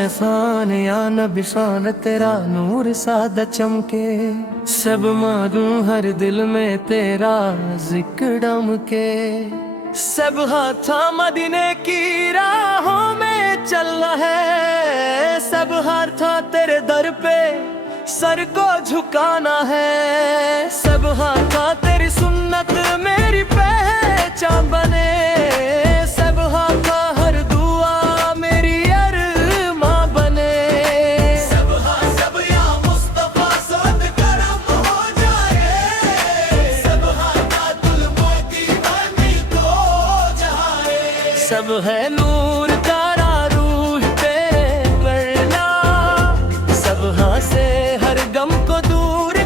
एहसान या नबी शान तेरा नूर सादा चमके। सब मांगूं हर दिल में तेरा जिक्र डमके। सब हाथा मदीने की राहों में चलना है। सब हाथा तेरे दर पे सर को झुकाना है। सब हाथा तेरी सुन्नत मेरी पहचान बने। सब हाथा हर दुआ मेरी अरमा बने। सब हाथ सब या मुस्तफा सद करम हो जाए। सब हाथा दुल्मों की बनी तो जाए। सब है नूर तारा रूह तेरे वरना। सब हाथ से हर गम को दूर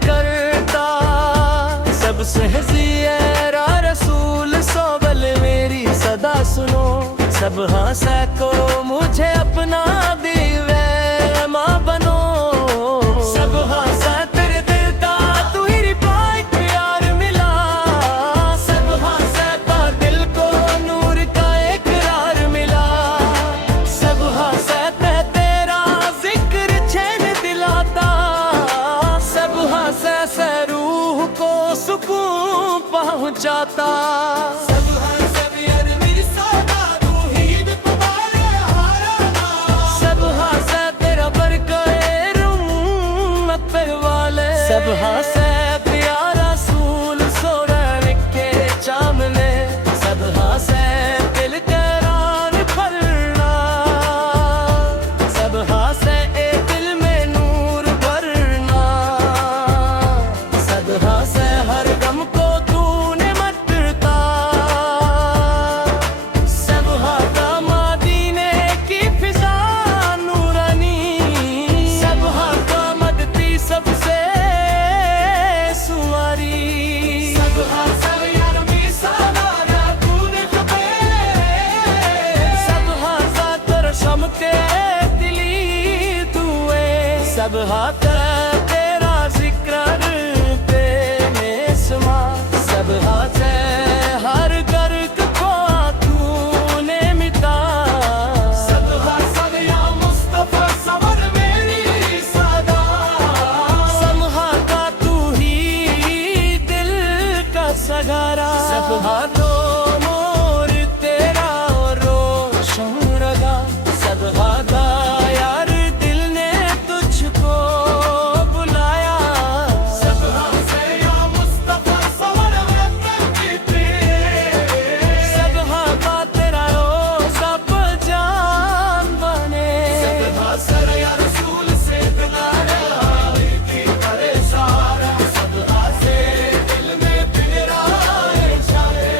करता। सबसे ज़ियरा रसूल सोबल मेरी सदा सुनो। सब हासा को मुझे अपना दीवे माँ बनो। सब हासा तेरे दिल का तू ही पाए प्यार मिला। सब हासा का दिल को नूर का इकरार मिला। सब हासा तेरा जिक्र चैन दिलाता। सब हासा से रूह को सुकून पहुंचाता। सब हासा यार मेरी सदा तू ही तुम्हारे हाराना। सब हासा तेरा बरक़े रुम्मत पे वाले। सब हासा प्यारा रसूल सोरन के चामने। सब हासा दिल करार फलना। सब हासा ए दिल में नूर भरना। सब हासा हर गम को तूने मटता। सब हाथा मदीने की फिजा नूरानी। सब हाथा मदती सबसे सुवारी। सब हाथा यार मिसाला तूने खबे। सब हाथा तेरा शमके दिली तुए। सब हाथा तेरा जिक्र पे में समा। सब हाथा हर गर्क को तूने मिटा। सब हाथा या मुस्तफा सबर मेरी सदा। सब हाथा तू ही दिल का सगारा। सब हाथों मोर तेरा रोशन रगा। सब हाथा यार दिल ने तुझको बुलाया। सब हाथा या मुस्तफा सबर में। सब हाथा तेरा सब जान बने। सब हाथा या रसूल से दिलाया थी परेशान। सब हाथे दिल में पिघराए जाए।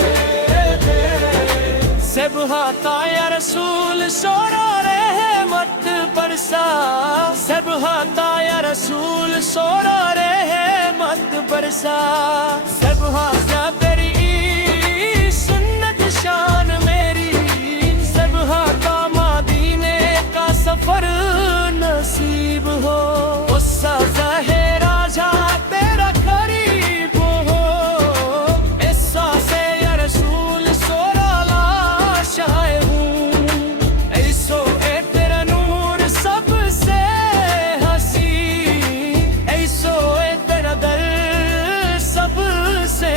सब हाथा या रसूल सोरा रहमत बरसा। सब हाथा या रसूल सोरा रहमत बरसा। सब हाथा तेरी सुन्नत शान मेरी। सब हाथा मदीने का सफर नसीब हो। उसका ज़हरा जा तेरा करीब हो। ऐसा से या रसूल सोरा लाशाए हूँ। ऐसो ए तेरा नूर सबसे हसी। ऐसो ए तेरा दर सबसे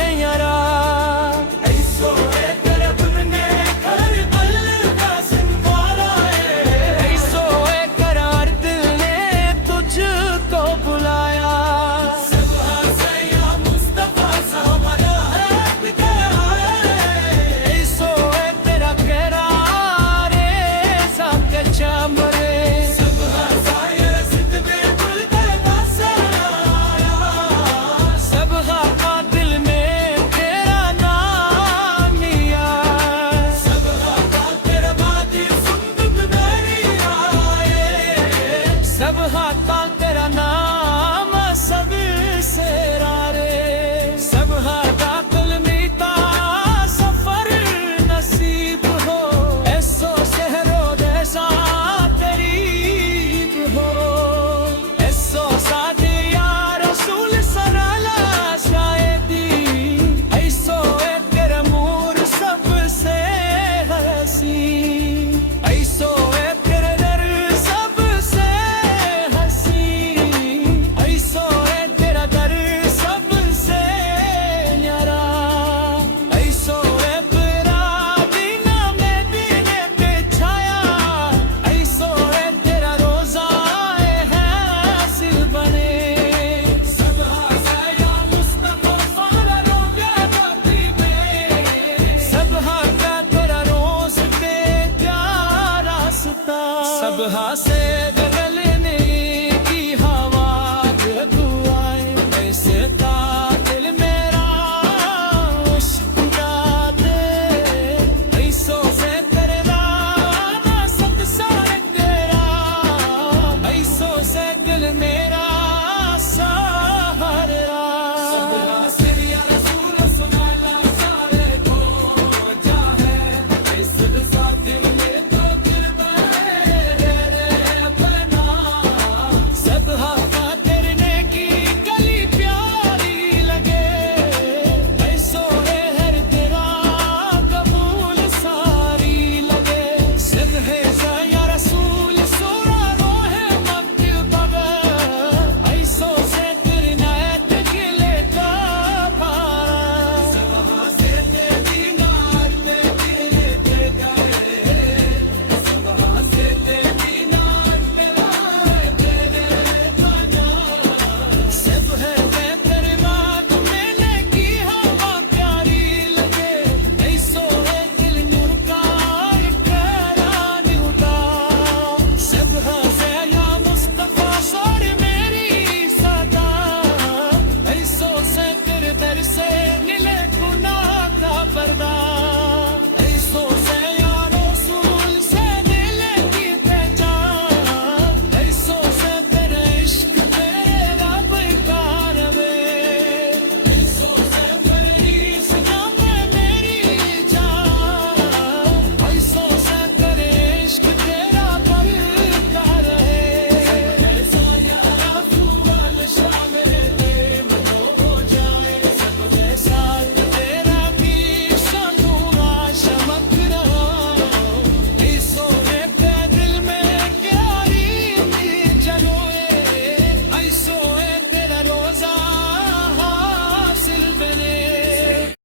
से